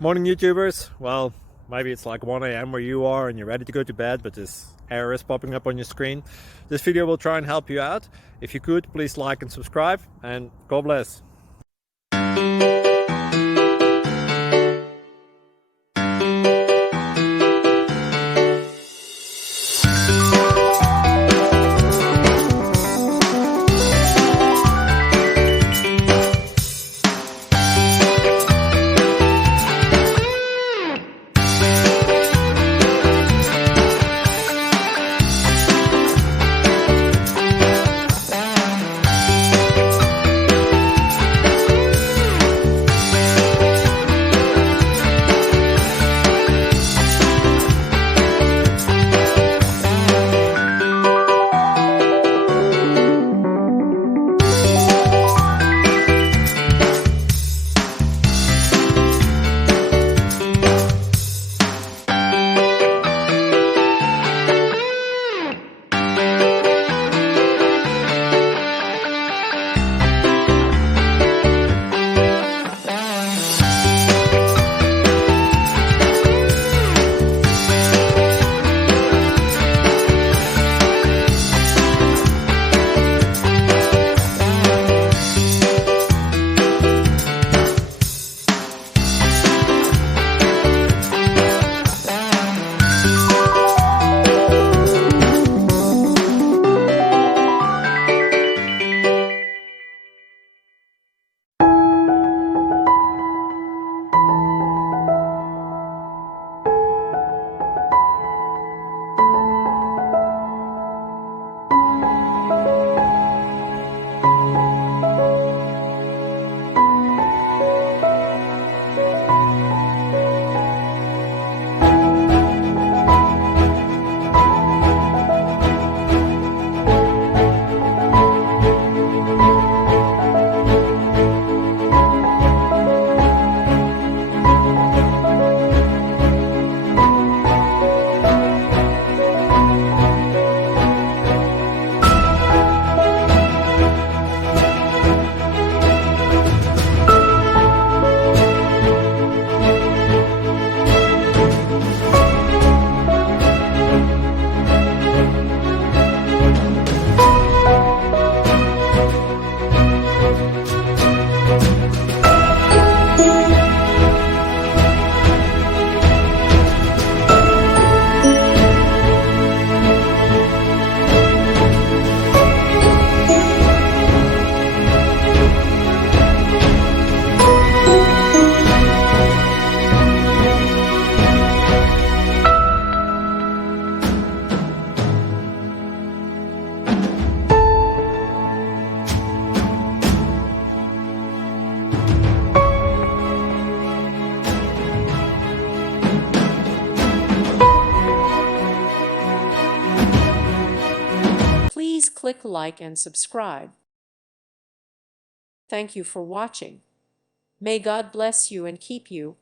Morning YouTubers. Well, maybe it's like 1 a.m. where you are and you're ready to go to bed, but this error is popping up on your screen. This video will try and help you out. If you could, please like and subscribe, and God bless. Please click like and subscribe. Thank you for watching. May God bless you and keep you.